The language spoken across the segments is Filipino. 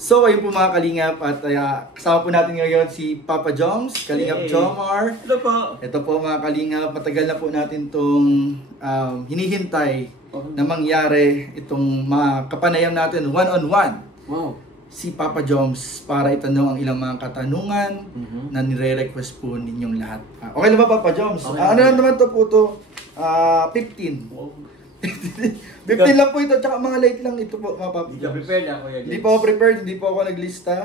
So ayun po mga Kalingap at kasama po natin ngayon si Papa Joms, Kalingap Jomar. Hello po. Ito po mga Kalingap, matagal na po natin itong hinihintay na mangyari itong mga kapanayam natin one-on-one. Wow. Si Papa Joms para itanong ang ilang mga katanungan na nire-request po ninyong lahat. Okay na ba Papa Joms? Okay. Ano lang naman to po to? 15. Wow. 15 lang po ito, tsaka mga light lang ito po mga Papa Hindi ka Joms. prepared ako yan. Hindi po ako prepared, hindi po ako naglista.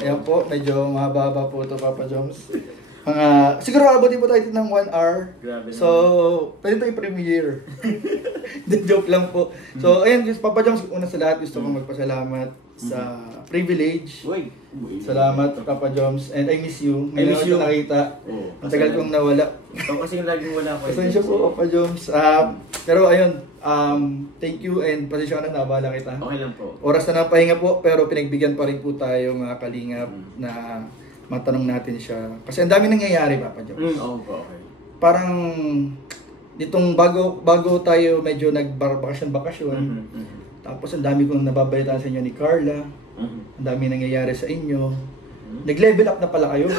Ayan po, medyo mahaba po ito Papa Joms. Siguro abutin po tayo ng 1 hour. Grabe So, pwede tayo premiere. Joke lang po. So, ayun, Papa Joms, una sa lahat gusto kong magpasalamat sa privilege. Uy. Salamat Papa Joms, and I miss you. I miss you. Nakita. Oo. Ang tagal kong nawala. Ito kasi laging wala ko. Pasensya po Papa Joms. Pero ayun, thank you and pasensya ka na nabala kita. Okay lang po. Oras na ng pahinga po, pero pinagbigyan pa rin po tayo mga Kalingap na matanong natin siya. Kasi ang dami nangyayari Papa Joms. Oo po, okay. Parang ditong bago tayo medyo nagbakasyon. Tapos ang dami kong nababalitaan sa inyo ni Carla. Ang dami nangyayari sa inyo. Nag-level up na pala kayo.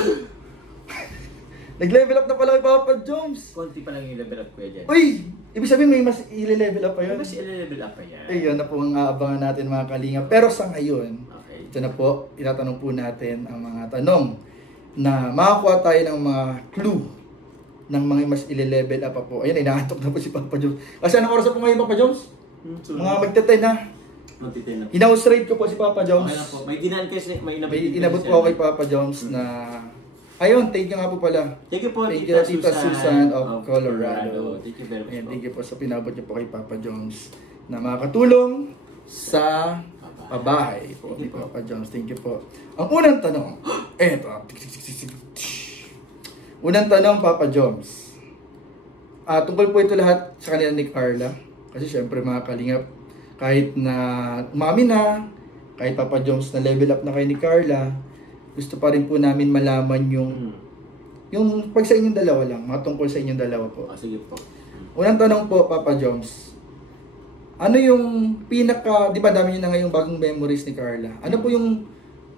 Nag-level up na pala kayo Papa Joms. Konti pa lang yung level up ko yan. Uy! Ibig sabihin may mas i-level up pa yun. Mas i-level up pa yan. Ayun na po ang aabangan natin mga Kalingap. Pero sa ngayon, Okay. ito na po, itatanong po natin ang mga tanong na makakuha tayo ng mga clue ng mga mas i-level up pa po. Ayun, inaantok na po si Papa Joms. Kasi anong oras na po ngayon Papa Joms? Mga magte-10 na. Magte-10 na po. Hinausrate ko po si Papa Joms. Okay lang po. May dinaan kasi, may Inabot po ako kay Papa Joms na... Ayun, thank you nga po pala. Thank you po, Thank you, Tita Susan of Colorado. Thank you very much. And thank you po sa pinabot niyo po kay Papa Joms na makakatulong sa pabahay po ni Papa Joms. Thank you po. Ang unang tanong, eto. Unang tanong, Papa Joms. Tungkol po ito lahat sa kanila ni Carla. Kasi syempre mga Kalingap, kahit na umami na, kahit Papa Joms na level up na kayo ni Carla, gusto pa rin po namin malaman yung pag sa inyong dalawa lang, matungkol sa inyong dalawa po. Sige po. Unang tanong po, Papa Joms. Ano yung pinaka, di ba dami nyo na ngayong bagong memories ni Carla? Ano po yung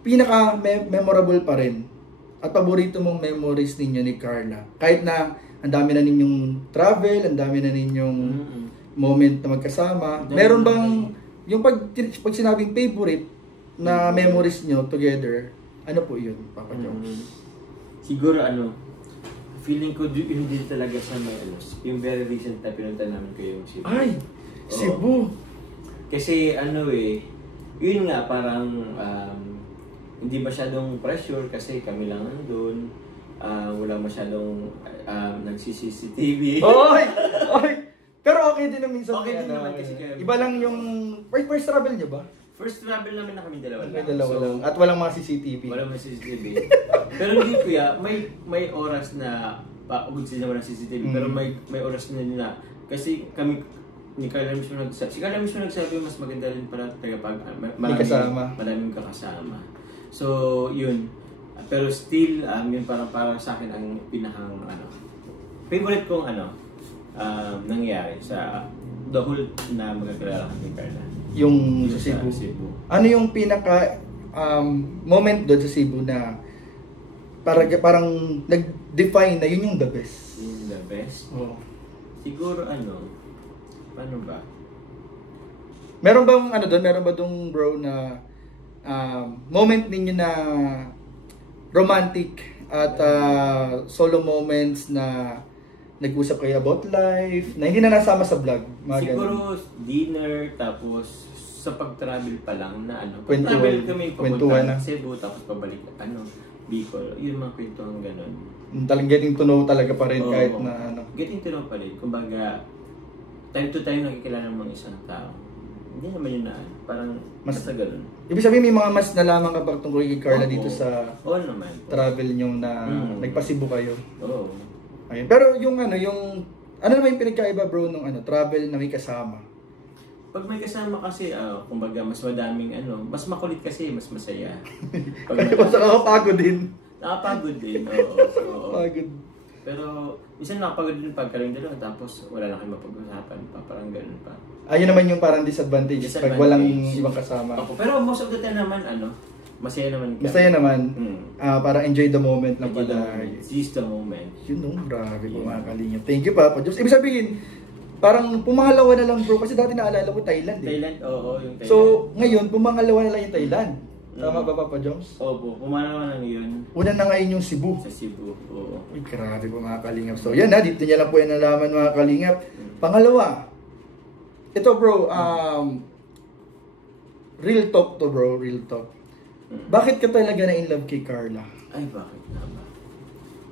pinaka memorable pa rin at paborito mong memories ninyo ni Carla? Kahit na ang dami na ninyong travel, ang dami na ninyong moment na magkasama. Meron bang, yung pag sinabing favorite na memories nyo together, ano po yun, Papa Joms? Siguro feeling ko hindi talaga sa may yung very recent na pinunta namin kayo yung Cebu. Ay! Cebu! Kasi yun nga parang hindi masyadong pressure kasi kami lang nandun. Wala masyadong nagsi-CCTV. Oy! Oy! Pero okay din na minsan. Okay din naman kasi kayo. Iba lang yung... First travel nyo ba? First travel namin na kami dalawa lang. May dalawa lang. At walang mga CCTV. Walang mga CCTV. Pero hindi kuya, may oras na pagod sila naman ng CCTV. Pero may oras na kasi kami ni Carla mismo nagsabi. Si Carla mismo nagsabi mas maganda rin para pag maraming kakasama. So, yun. Pero still, yun parang sa akin ang pinakang favorite kong nangyari sa the whole na magkakilala kami ni Carla. Yung sa Cebu. Ano yung pinaka moment doon sa Cebu na parang nag-define na yun yung the best? Yung the best? Oh. Siguro paano ba? Meron bang doon? Meron ba dong bro na moment ninyo na romantic at solo moments na nag-usap kayo about life, na hindi na nasama sa vlog? Siguro dinner, tapos sa pag-travel pa lang na Kwentuhan. Pag-travel kami papunta Cebu, tapos pabalik Bicol. Yun mga kwentuhan gano'n. Talagang getting to know talaga pa rin kahit na Getting to know pa rin. Kumbaga, time to time nakikilala ng mga isang tao. Hindi naman yun parang mas gano'n. Ibig sabihin may mga mas nalaman ka pa tungkol kay Carla dito sa naman. Travel nyo na nagpa-Cebu kayo. Oo. Ayun. Pero yung ano naman yung pinagkaiba bro nung travel na may kasama? Pag may kasama kasi, kumbaga mas madaming mas makulit kasi, mas masaya. Pag Kasi mas nakakapagod din. Nakapagod din, oo. Pagod. Pero, minsan nakapagod din pagkaling dalawa, tapos wala na kayo mapag-usapan pa, parang ganun pa. Ayun naman yung parang disadvantage pag walang ibang kasama. Opo, pero most of the time naman, masaya naman kami. Masaya naman. Parang enjoy the moment lang pala. Seize the moment. Yun no, grabe po mga kalingap. Thank you Papa Joms. Ibig sabihin, parang pumangalawa na lang bro. Kasi dati naalala ko Thailand eh. Thailand, oo, yung Thailand. So, ngayon, pumangalawa na lang yung Thailand. Tama ba Papa Joms? Opo, pumangalawa na yun. Una na ngayon yung Cebu. Sa Cebu, oo. Uy, grabe po mga kalingap. So, yan na. Dito niya lang po yan nalaman mga kalingap. Pangalawa, ito bro, real talk to bro, real talk. Bakit ka talaga na in love kay Carla? Ay, bakit nga ba?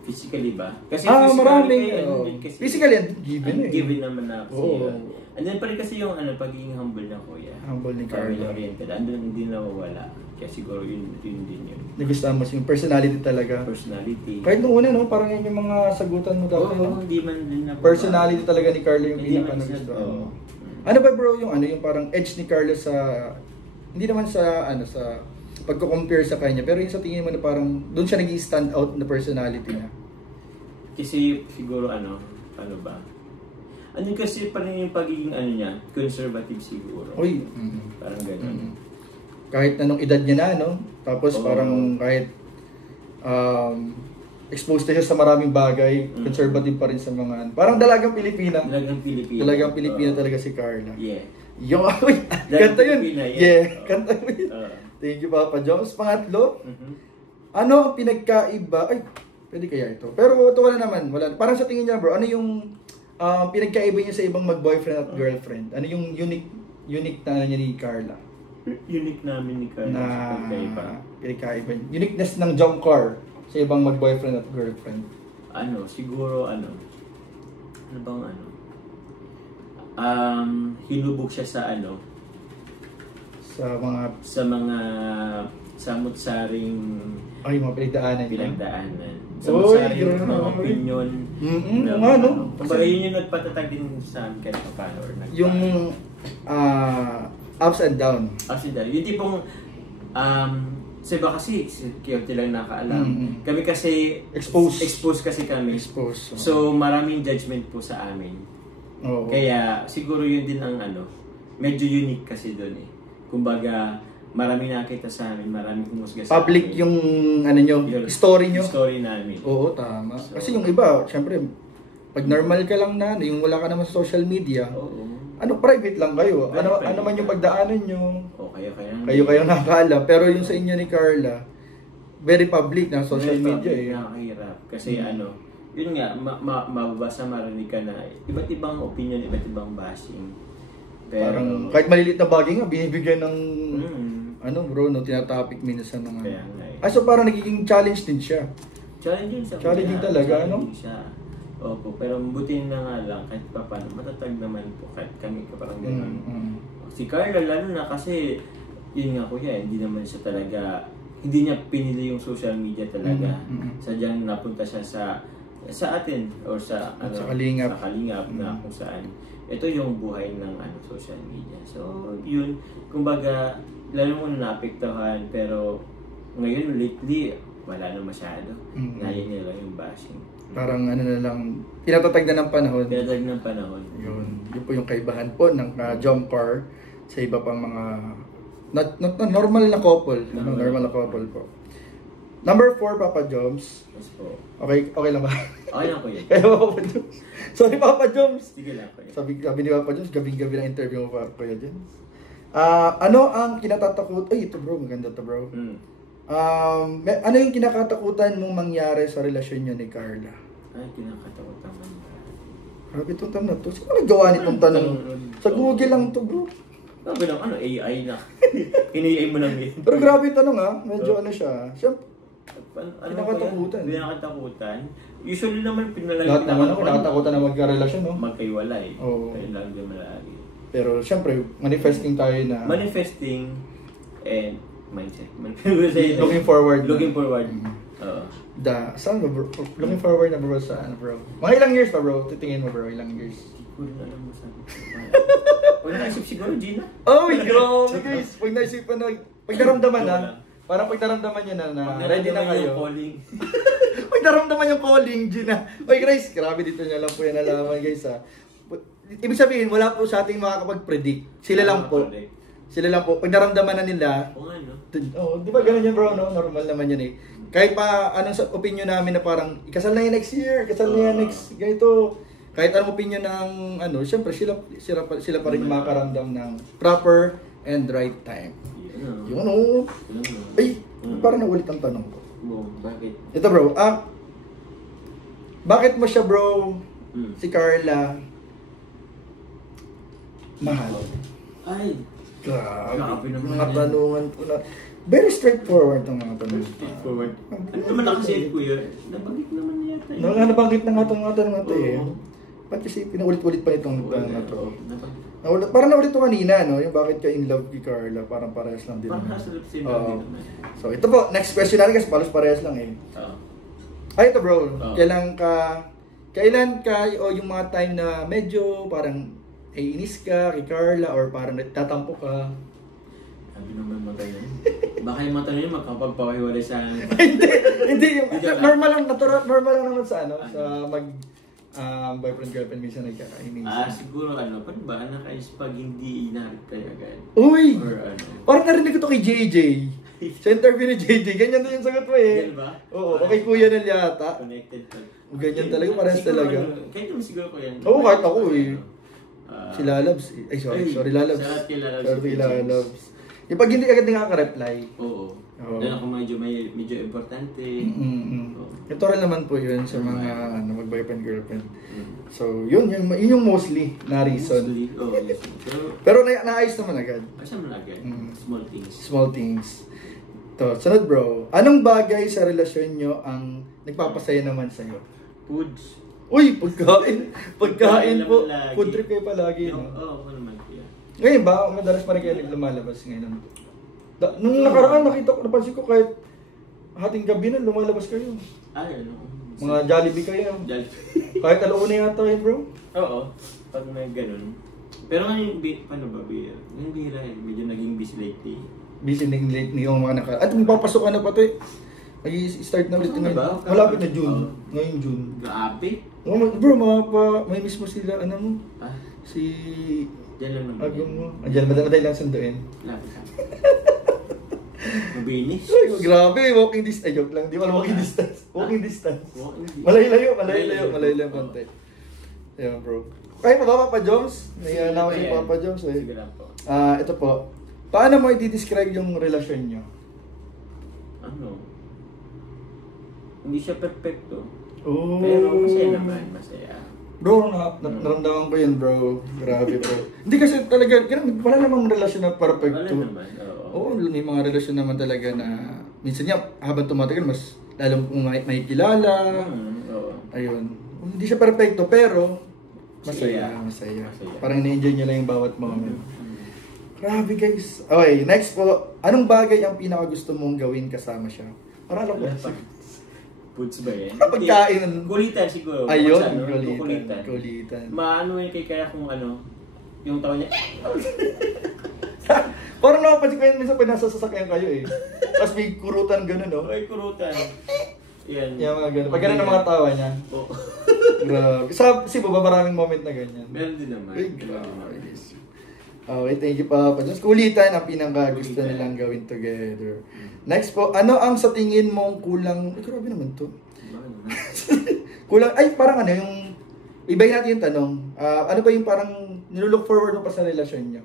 Physically ba? Kasi maraming. Kasi, physically, given eh. Given naman na kasi Oo. yun. And then pa rin kasi yung pagiging humble na kuya. Humble ni Carla. Family-oriented. Andun hindi nawawala. Kaya siguro yun din yun. Nagustuhan mo yung personality talaga. Personality. Kahit nung una, no? Parang yan yung mga sagutan mo dati. Oo, no? hindi man din na. Personality talaga ni Carla yung Hindi pinaka man nagustuhan oo. mo. Ano ba bro yung yung parang edge ni Carla sa hindi naman sa sa pagko-compare sa kanya, pero yung sa tingin mo na parang doon siya nag-stand out na personality niya. Kasi siguro ano ba? Ano kasi parang yung pagiging niya, conservative siguro. Uy. Parang gano'n. Kahit anong edad niya na, no? Tapos parang kahit exposed na siya sa maraming bagay, conservative pa rin sa mga parang dalagang Pilipina. Dalagang Pilipina. Dalagang Pilipina talaga si Carla. Yeah. Yung kanta yun. Pilipina, Yeah, kanta yun. Thank you Papa Joms. Pangatlo, ano ang pinagkaiba? Ay, pwede kaya ito. Pero ito wala naman. Wala. Parang sa tingin niya bro, ano yung pinagkaiba niya sa ibang mag-boyfriend at girlfriend? Ano yung unique na niya ni Carla? Unique namin ni Carla Na sa pinagkaiba. Uniqueness ng jump car sa ibang mag-boyfriend at girlfriend. Siguro Ano bang hinubog siya sa Sa mga samut-saring mga pinagdaanan. Samut-saring mga opinion. Kumbaga Kasi yun yung nagpatatag din sa amin kahit paano. yung ups and down. Actually, yung tipong sa iba kasi, si Kyoto lang nakaalam. Kami kasi, exposed kasi kami. So, maraming judgment po sa amin. Kaya, siguro yun din ang medyo unique kasi doon eh. Kumbaga, maraming nakita sa amin, maraming humusga sa public amin. yung story nyo. Story namin. Oo, tama. So, kasi yung iba, syempre, pag normal ka lang na, yung wala ka naman sa social media, private lang kayo. Ano man yung pagdaanan nyo. Kayo nakakaalam. Pero yung sa inyo ni Carla, very public na social media eh. Nakakahirap. Kasi yun nga, mababasa marinig ka na iba't ibang opinion, iba't ibang bashing. Pero, parang kahit maliliit na bagay nga, binibigyan ng tinatopic minsan ng kaya nga eh. so parang nagiging challenge din siya. Challenging talaga, siya. Opo, pero buti na nga lang kahit pa paano, matatag naman po kahit kami ka parang gano'n. Si Carla lalo na kasi, yun nga kuya, hindi naman siya talaga, hindi niya pinili yung social media talaga. Sadyang napunta siya sa atin or sa Kalingap. Na kung saan ito yung buhay ng social media. So, yun, kumbaga, lalo mo na naapektuhan, pero ngayon, lately, wala na masyado. Ngayon nila lang yung bashing. Parang na lang, pinatatag na ng panahon. Yun po yung kaibahan po ng jump car sa iba pang mga normal na couple. Normal na couple po. Number 4, Papa Joms. Yes po. Okay lang ba? Okay lang po yun. Kaya Papa Joms. Sorry Papa Joms. Sige lang po yun. Sabi ni Papa Joms, gabing-gabi ng interview mo pa Kuya Joms. Ano ang kinatatakot? Ay, ito bro, maganda to bro. Ano yung kinakatakutan mong mangyari sa relasyon niyo ni Carla? Ay, kinakatakutan man. Grabe itong tanong to. Sino naggawa nitong tanong? Sa Google lang to bro. Grabe lang, AI na. Ini-AI mo lang yun. Pero grabe yung tanong medyo siya. Kinakatakutan? Usually naman lahat naman ako nakatakutan na magkarelasyon, no? Magkaiwalay. Ayun lang din malagi. Pero syempre, manifesting tayo na... Manifesting and mindset. Looking forward. Saan ba bro? Looking forward na bro sa bro? Mga ilang years pa bro? Titingin mo bro, ilang years? Hindi ko rin alam mo sabi. Pag naisip siguro, Gina. Oh my God! Guys, pag naisipan na, pag naramdaman Parang pag naramdaman nyo na Pag ready na naramdaman kayo. yung calling. Pag naramdaman yung calling, Gina. Oy guys, grabe dito nyo lang po yan alaman guys ha. Ibig sabihin, wala po sa ating makakapag-predict. Sila lang po. Sila lang po. Pag naramdaman na nila, Oo nga, no? di ba ganun yan bro, no? Normal naman yan eh. Kahit pa anong sa opinion namin na parang ikasal na yan next year, ikasal na yan next ganito. Kahit anong opinion ng ano, syempre sila pa rin makaramdam ng proper and right time. Yung ano, ay, parang naulit ang tanong ko. Bakit? Ito bro, bakit mo siya bro, si Carla, mahal? Ay, Grabe naman mga yan. tanungan ko na. Very straightforward ang mga tanungan. straightforward. Ano naman na kasi kuya? Nabanggit naman yata. Nabanggit na nga itong mga tanungan to eh. Oo. Ba't kasi pinuulit-ulit pa itong tanong na to? Nabanggit. Parang naulit to kanina, no? Yung bakit ka in love kay Carla, parang parehas lang din. Parang naman. nasa lip sync Oo. din naman. So ito po, next question natin kasi palos parehas lang eh. Oo. Ay ito bro, Oo. kailan ka o yung mga time na medyo parang inis ka kay Carla or parang nagtatampo ka? Sabi naman magayon. Baka yung mata niyo magkapagpahiwalay sa hindi yung Hindi lang. normal lang normal lang naman sa ano sa mag boyfriend girlfriend minsan nagkakainis. siguro paano ba nakais pag hindi inarit kayo agad? Uy! Or ano? Parang narinig ko to kay JJ. Sa interview ni JJ, ganyan din yung sagot mo eh. Ganyan ba? Oo, okay kuya nil yata. Connected pa. Ganyan talaga, parehas Siguro, talaga. Kahit naman siguro ko yan. Oo, kahit ako eh. Ah, Si Lalabs. Ay, sorry Lalabs. Shout out kay Lalabs. Sorry kay Lalabs. Yung pag hindi agad nakaka-reply. Oo. Oo. Lalo kung medyo importante. Oo. Ito rin naman po yun sa mga mag-boyfriend girlfriend. Mm. So, yun yung mostly na reason. Mostly, oo, yes. Pero naayos naman agad. Asa mo agad? Mm. Small things. Small things. To, sunod bro. Anong bagay sa relasyon nyo ang nagpapasaya naman sa'yo? Foods. Uy, pagkain. Pagkain po. naman lagi. Food trip kayo palagi, no? Oo, ano naman kuya. Ngayon ba, madalas pa rin kayo lumalabas ngayon? Nung nakaraan, napansin ko kahit hating gabi na lumalabas kayo. Ay, ano? Mga Jollibee kayo. Jollibee. Kahit alauna yata yun, bro. Oo. Pag may ganun. Pero ngayon, paano ba, Bia? Ngayon, bihira eh. Medyo naging busy lately. Busy na late yung mga nakaraan. At magpapasok ka na pa to eh. Mag-start na ulit Ano ngayon. ba? Malapit na June. Oo. Ngayon June. Grabe. Oh, bro, may miss mo sila, ano mo? Ah, Si dyan lang naman. Agong mo. Andiyan, madali lang sunduin. Lapit ka. Mabinis. Ay, grabe, walking distance. Ay, joke lang. Di wala walking distance. Walking distance. Walking Malayo konti. Ayan, bro. Kaya pa ba, Papa Jones? Naiyan ako si Papa Jones eh. Sige lang po. Ito po. Paano mo i-describe yung relasyon nyo? Ano? Hindi siya perfecto. Oh. Pero masaya naman, masaya. Bro, naramdaman ko yun, bro. Grabe, bro. Hindi kasi talaga, wala namang relasyon na perfecto. Wala naman, oo. Oo, may mga relasyon naman talaga na minsan niya, habang tumatagal, mas lalo kung may kilala. Oo. Ayun. Hindi siya perfecto, pero Masaya. masaya. Parang na-enjoy niya lang yung bawat moment. Mm. Grabe, guys. Okay, next po. Anong bagay ang pinaka gusto mong gawin kasama siya? Para alam ko. Foods ba yan? Pagkain. Kulitan siguro. Ayun, Basta, no? kulitan. Kulitan. Maano yun kay kaya kung yung taon niya, Parang nakapansin ko yun minsan pag nasa sasakyan kayo eh. Tapos may kurutan gano'n, no? ay kurutan. Yan. Yung mga gano'n. Pag gano'n ang mga tawa niya. Oo. Grabe. Sa Cebu ba maraming moment na ganyan? Meron din naman. Ay, grabe. Okay, thank you pa. Just kulitan ang pinaka gusto nilang gawin together. Next po, ano ang sa tingin mong kulang? Ay, grabe naman to. Kulang, ay parang ano yung, ibayin natin yung tanong. Ano ba yung parang nilook forward mo pa sa relasyon niyo?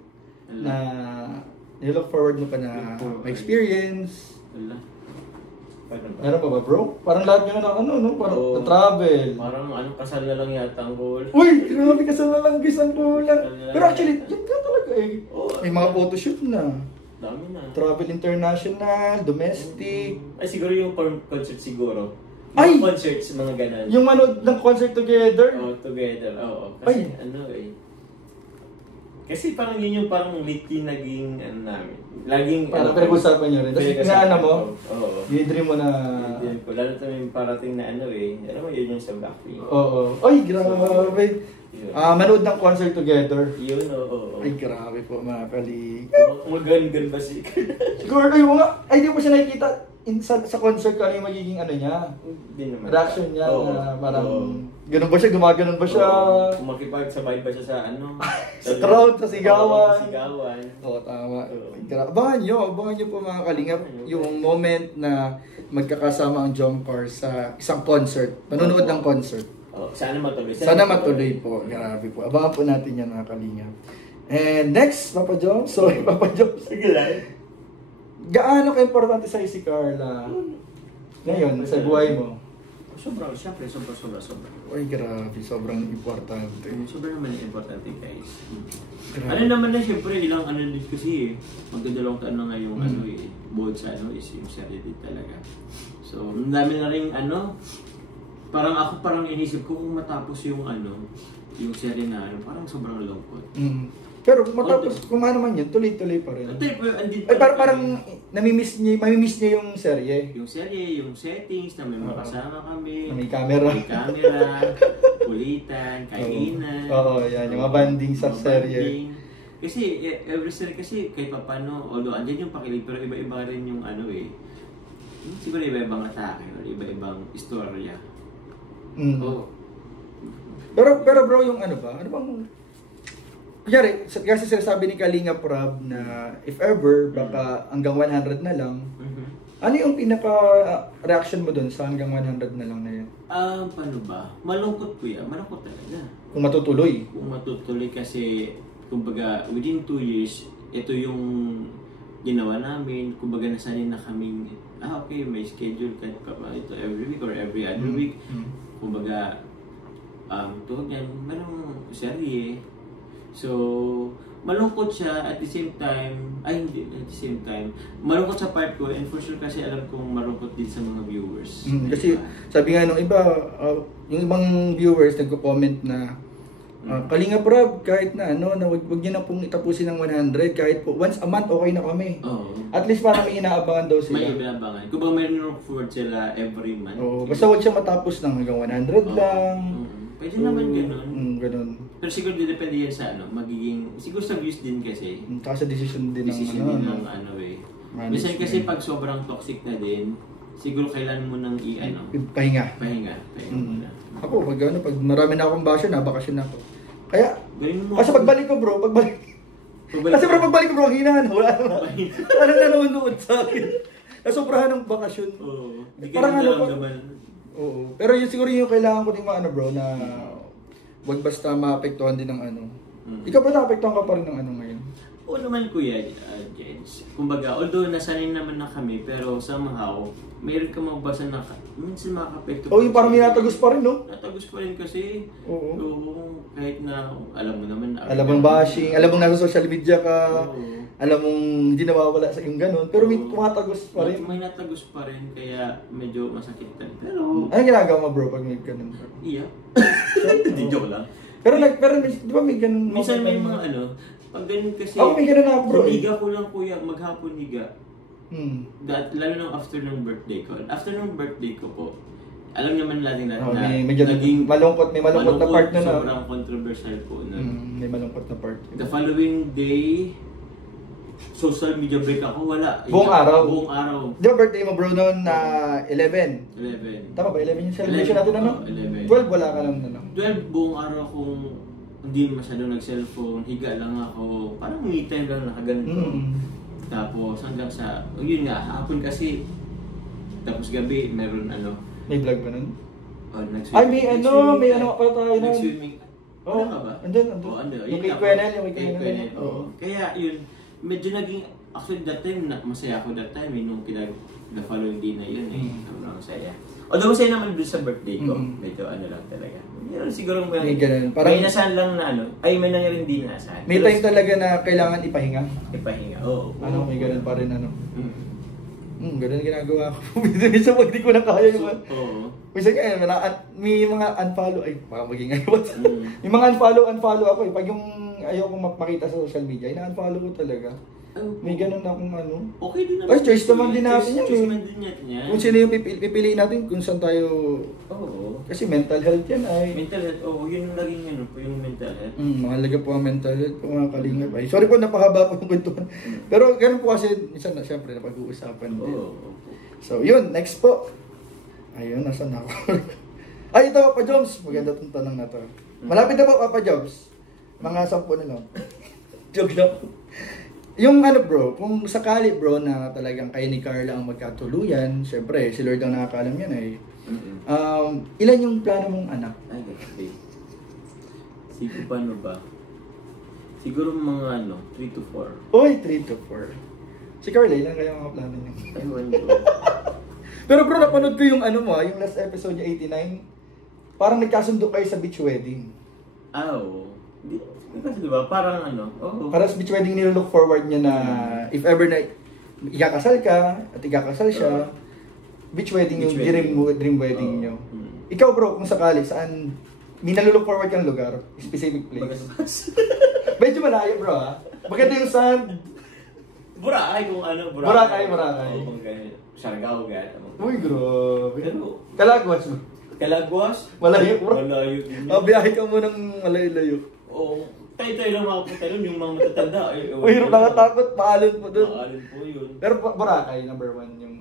Na nilook forward mo pa na experience? Wala. Ano pa ba bro? Parang lahat nga na no? Parang Oo. travel. Parang kasal na lang yata ang goal. Uy, grabe kasal na lang guys ang kulang. Kasal na lang. Pero actually, yun ka talaga eh. Oo. May mga photoshoot na. Dami na. Travel international, domestic. Ay, siguro yung concert siguro. Ay! Yung concerts, mga ganun. Yung manood ng concert together. Oh, together. Oo. Kasi kasi parang yun yung parang lately naging namin. Laging Parang pinag-usapan nyo rin. Tapos inaano mo, Oo. dinidream mo na... Hindi ko. Lalo na yung parating na Alam mo yun yung sa Blackpink. Oo. Ay, grabe. Yun. Manood ng concert together. Yun, oo. Ay, grabe po mga kalik. Magan ba si Siguro, ay, mga... Ay, Ay, di mo siya nakikita sa concert ko ano yung magiging ano niya? Hindi naman. Reaction niya Oo. na parang, Oo. ganun ba siya, gumaganon ba siya? Kung makipagsabay ba siya sa ano? Sa crowd, sa sigawan. Oo, sa sigawan. Oo, tama. Oo. Abangan nyo po mga kalingap, yung moment na magkakasama ang Jomcar sa isang concert, manonood ng concert. Oh, sana matuloy. Sana matuloy po, grabe po. Abangan po natin yan mga kalingap. And next, Papa Joms, sorry Papa Joms. Sige lang. Gaano ka-importante sa'yo si Carla ngayon sa buhay mo? Sobrang, syempre, sobra. Ay, grabe, sobrang importante. Sobrang naman yung importante, guys. Grabe. Ano naman na, syempre, ilang ano din kasi magdadalawang taon na nga yung ano eh, buod sa ano is yung sarili din talaga. So, ang dami na rin ano, parang inisip ko kung matapos yung ano, yung serye na ano, parang sobrang lungkot. Pero matapos, kung ano man yun, tuloy-tuloy pa rin. Andito Ay, parang mamimiss niya yung serye. yung serye, yung settings na may makasama kami, Na may camera. kulitan, kainan. Oo, yan, yung mga banding sa mga serye. banding. Kasi every serye kasi kahit pa paano, although andyan yung pakilig, pero iba-iba rin yung ano eh. Siguro iba-ibang atake or iba-ibang istorya. Oo. Pero bro, yung ano ba? Ano bang... Kunyari, kasi sinasabi ni Kalinga Prab na if ever, baka hanggang 100 na lang. Ano yung pinaka-reaction mo dun sa hanggang 100 na lang na yun? Paano ba? Malungkot po yan. Malungkot talaga. Kung matutuloy. Kung matutuloy kasi, kumbaga, within 2 years, ito yung ginawa namin. Kumbaga, nasanay na kaming, okay, may schedule kahit pa ba ito every week or every other week. Kumbaga, tuhod yan, merong serye. So, malungkot siya at the same time, malungkot sa part ko and for sure kasi alam kong malungkot din sa mga viewers. Kasi sabi nga nung iba, yung ibang viewers nagko-comment na Kalinga Prab, kahit na ano, na wag niyo na pong itapusin ng 100, kahit po once a month okay na kami. At least parang may inaabangan daw sila. May inaabangan. Kung ba mayroon look forward sila every month. Basta wag siya matapos ng hanggang 100 lang. Pwede naman ganun. Ganun. Pero siguro depende yan sa ano, magiging, siguro sa views din kasi. Tsaka sa decision din ng ano eh. Minsan kasi pag sobrang toxic na din, siguro kailangan mo nang Pahinga muna. Ako, pag marami na akong basyo, nabakasyon na ako. Kaya, mo kasi pagbalik ko bro, pagbalik ko bro, ang hinahan, wala nang nanonood sa akin. Nasobrahan ng bakasyon. Parang ano pa. Oo. Pero yun siguro yung kailangan ko din maano bro, na wag basta maapektuhan din ng ano. Ikaw ba naapektuhan ka pa rin ng ano ngayon? Oo naman kuya, Jens. Kumbaga, although nasanay naman na kami, pero somehow, mayroon ka magbasa na minsan makakapekto. Yung parang may natagos pa rin, no? Natagos pa rin kasi. Oo. Kahit na, alam mo naman. Alam mong bashing, alam mong nasa social media ka. Alam mong hindi nawawala sa yung ganun. Pero may tumatagos pa rin. May natagos pa rin, kaya medyo masakit ka. Pero, ano ginagawa mo bro pag may ganun? Iya. Hindi, joke lang. Pero di ba may ganun? Minsan may mga ano, pag ganun kasi, ako may ganun na bro. Higa ko lang kuya, maghapon higa. Lalo nang after ng birthday ko. After ng birthday ko po, alam naman natin na medyo naging malungkot na part na. Sobrang controversial po na. May malungkot na part. The following day, social media break ako, wala. Buong araw? Buong araw. Di ba birthday mo bro noon na 11? 11. Tama ba? 11 yung celebration natin ano? 11. 12 wala ka lang ano? 12 buong araw kung hindi masyadong nag-cellphone, higa lang ako, parang me time lang nakaganito. Tapos hanggang sa, yun nga, hapon kasi, tapos gabi, meron ano. May vlog ba nun? Nag-swimming. Ay, may ano pala tayo nun. Nag-swimming. Ano ka ba? Andun. Yung kay Quenel, Kaya yun, medyo naging, actually that time, masaya ako that time, nung the following day na yun sobrang masaya. Although masaya naman doon sa birthday ko, medyo ano lang talaga. Meron siguro may ganun. May nasan lang na ano, may nangyari hindi nasan. May time talaga na kailangan ipahinga. Oo. May ganun pa rin ano. Ganun ginagawa ko. Minsan pag di ko na kaya yung minsan may mga unfollow, ay baka maging ayot. May mga unfollow ako eh. Pag yung ayoko makita sa social media, ina-unfollow ko talaga. May ganun akong ano. Okay din naman. Ay, choice naman din natin yan. Choice naman din natin yan. Kung sino yung pipiliin natin, kung saan tayo... Oo. Kasi mental health yan ay... Mental health, yun yung naging ano po, yung mental health. Mahalaga po ang mental health po mga kalingap. Ay, sorry po, napahaba po yung kwentuhan. Pero ganun po kasi, minsan na siyempre napag-uusapan din. So, yun, next po. Ayun, nasan ako? Ay, ito, Papa Joms. Maganda itong tanong na to. Malapit na po, Papa Joms. Mga 10 na lang. Joke lang. Yung ano bro, kung sakali bro na talagang kayo ni Carla ang magkatuluyan, syempre, si Lord ang nakakaalam yan eh. Ilan yung plano mong anak? Ay, okay. Siguro paano ba? Siguro mga 3 to 4. Oy, 3 to 4. Si Carla, ilan kayo mga plano niya? Ayun bro. Pero bro, napanood ko yung ano mo, yung last episode niya, 89. Parang nagkasundo kayo sa beach wedding. Oo. Kasi diba, parang Parang sa beach wedding nilook forward niya na if ever na ikakasal ka at ikakasal siya, beach wedding yung dream wedding niyo. Ikaw bro, kung sakali, saan, may nalulok forward kang lugar, specific place? Medyo malayo bro ha? Maganda yung sand. Boracay kung ano, Boracay. Oo, kung ganyan. Siargao, gano'n. Uy, grabe. Pero, Kalagwas bro. Kalagwas? Malayo bro. Malayo din. Biyahe ka mo ng malayo-layo. Oo. Tayo lang makapunta doon, yung mga matatanda. Hirap nakatakot, paalon po doon. Paalon po yun. Pero Boracay, number 1 yung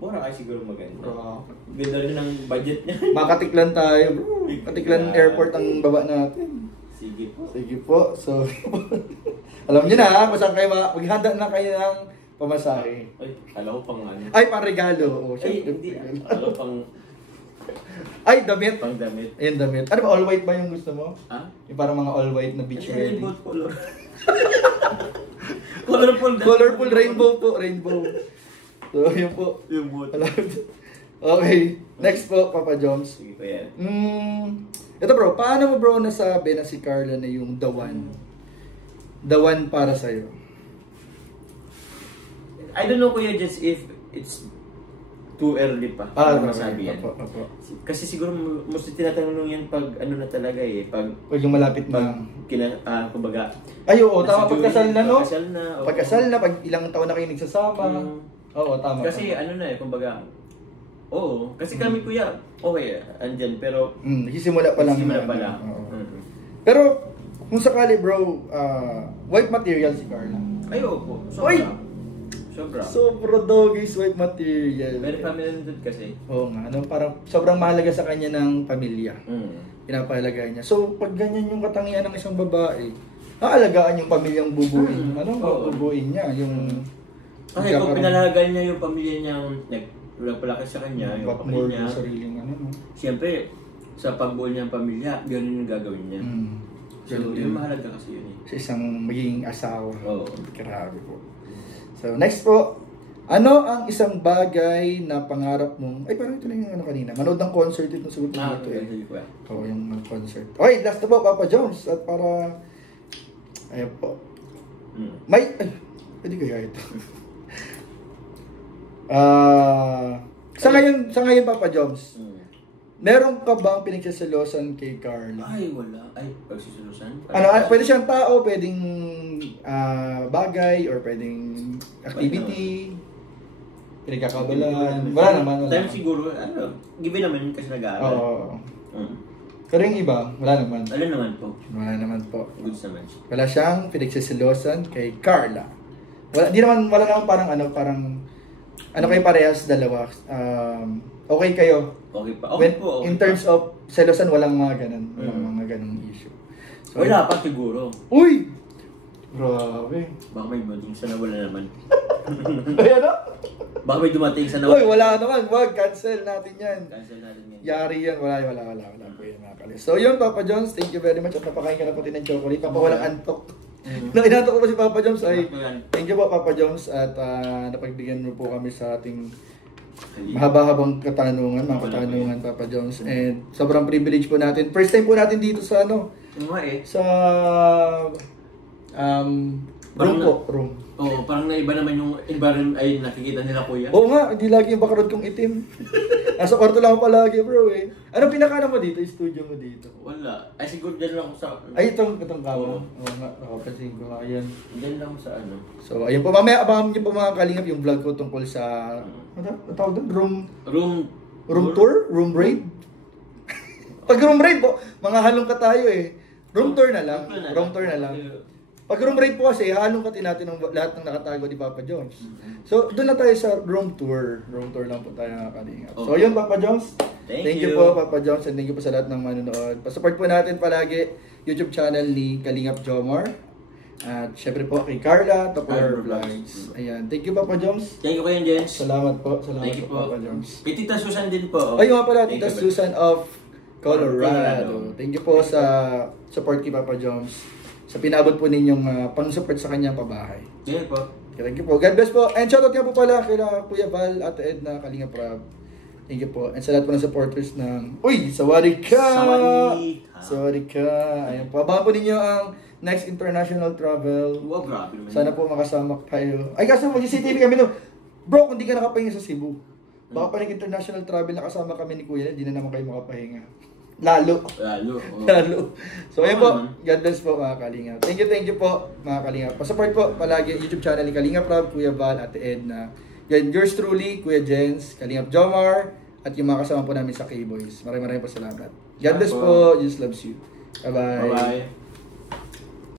Boracay siguro maganda. Bro. Ganda rin ang budget niya. Makatiklan tayo bro. Katiklan airport ang baba natin. Sige po. Sige po. So, alam niyo na ha, kung saan kayo maghanda na kayo ng pamasahe. Ay, alam ko pang ano. Ay, pang regalo. Ay, hindi. Alam pang... Ay, damit. Pang damit. Ayun, damit. Ano ba, all white ba yung gusto mo? Ha? Yung parang mga all white na beach wedding. Rainbow color. Colorful rainbow po, rainbow. So, yun po. Yung boat. Okay, next po, Papa Joms. Sige pa yan. Ito bro, paano mo bro nasabi na si Carla na yung the one? The one para sa'yo? I don't know Kuya Jets if it's too early pa para masabi yan. Apo. Kasi siguro mostly tinatanong yan pag ano na talaga eh. Pag yung malapit na. Kumbaga. Ay, oo, tama. Pagkasal na, no? Pagkasal na. Pag ilang taon na kayo nagsasama. Oo, tama. Kasi ano na eh, kumbaga. Oo. Kasi kami kuya, okay, andyan. Pero. Nagsisimula pa lang. Nagsisimula pa lang. Pero, kung sakali bro, white material si Carla. Ay, opo. Sobra daw guys, white material. Very familiar din kasi. Oo nga, parang sobrang mahalaga sa kanya ng pamilya. Pinapahalagahan niya. So, pag ganyan yung katangian ng isang babae, aalagaan yung pamilyang bubuin. Bubuin niya? Yung... Kasi kung pinalagayan niya yung pamilya niya, nagpalaki sa kanya, yung pamilya niya. Sariling ano. Siyempre, sa pagbuo niya ng pamilya, gano'n yung gagawin niya. So, yung mahalaga kasi yun eh. Sa isang magiging asawa. Oo. Grabe po. So, next po. Ano ang isang bagay na pangarap mong... Ay, parang ito na yung ano kanina. Manood ng concert itong sagot mo ito eh. Oo, yung concert. Okay, last na po, Papa Jones. At para... Ayun po. May... Ay, pwede kaya ito. Sa ngayon, Papa Jones. Meron ka bang pinagsasalosan kay Carla? Ay, wala. Ay, pagsasalosan? Pwede siyang tao, pwedeng bagay, or pwedeng activity. Pinagkakabalan. Wala naman. Time siguro, given naman kasi nag-aaral. Oo. Pero yung iba, wala naman. Wala naman po. Wala naman po. Goods naman siya. Wala siyang pinagsasalosan kay Carla. Wala naman parang kayo parehas dalawa. Okay kayo. Okay pa. Okay po. In terms of selosan, walang mga ganun. Walang mga ganung issue. So, wala pa siguro. Uy! Grabe. Baka may dumating sa nawala naman. Ay, ano? Baka may dumating sa nawala. Uy, wala naman. Wag, cancel natin yan. Cancel natin yan. Yari yan. Wala po yan mga kalis. So yun, Papa Jones, thank you very much. At napakain ka na pati ng chocolate. Papawalang antok. Nung inaantok ko pa si Papa Jones ay thank you po, Papa Jones. At napagbigyan mo po kami sa ating mahaba-habang katanungan, mga katanungan, Papa Jones. And sobrang privilege po natin. First time po natin dito sa sa room. Oo, parang naiba naman yung environment ay nakikita nila kuya. Oo nga, hindi lagi yung background kong itim. Nasa kwarto lang ako palagi, bro eh. Ano pinakaano mo dito? Yung studio mo dito? Wala. Ay, siguro dyan lang ako sa... Ay, itong kama. Oo. Oo nga, nakapansin ko nga yan. Dyan lang ako sa ano. So, ayun po. Mamaya abangan niyo po mga kalingap yung vlog ko tungkol sa... Ano tawag doon? Room tour? Room raid? Pag room raid po, mga halong ka tayo eh. Room tour na lang. Room tour na lang. Pag room raid po kasi, halong katin natin ng lahat ng nakatago ni Papa Jones. So, doon na tayo sa room tour. Room tour lang po tayo mga kalingap. So, yun Papa Jones. Thank you you po Papa Jones and thank you po sa lahat ng manonood. Pasupport po natin palagi YouTube channel ni Kalingap Jomar. At syempre po kay Carla, Tupperware Vlogs. Ayan. Thank you Papa Jones. Thank you kayo, Jens. Salamat po. Salamat Thank you po po. Papa Jones. Kay Tita Susan din po. Ay, nga pala, Thank Tita you, Susan of Colorado. Colorado. Thank you po sa support kay Papa Jones. Sa pinabot po ninyong pang-support sa kanyang pabahay. Thank you po. Thank you po. God bless po. And shoutout nga po pala kila Kuya Val at Edna Kalingap Rab. Thank you po. And sa lahat po ng supporters ng... Uy! Sawari ka! Sawadee. Sawari ka! Ayan po. Abangan po ninyo ang next international travel. Wow, grabe naman. Sana po makasama kayo. Ay, kaso mag-CCTV kami no. Bro, kung di ka nakapahinga sa Cebu, baka pa international travel nakasama kami ni Kuya, hindi na naman kayo makapahinga. Lalo. Oo. Lalo. So, ayun po. naman. God bless po mga Kalingap. Thank you po mga Kalingap. Pasupport po palagi YouTube channel ni Kalingap Rob, Kuya Val, Ate Edna. Yan, yours truly, Kuya Jens, Kalingap Jomar, at yung mga kasama po namin sa K-Boys. Maraming po salamat. God bless po. Jesus loves you. Bye-bye. Bye-bye.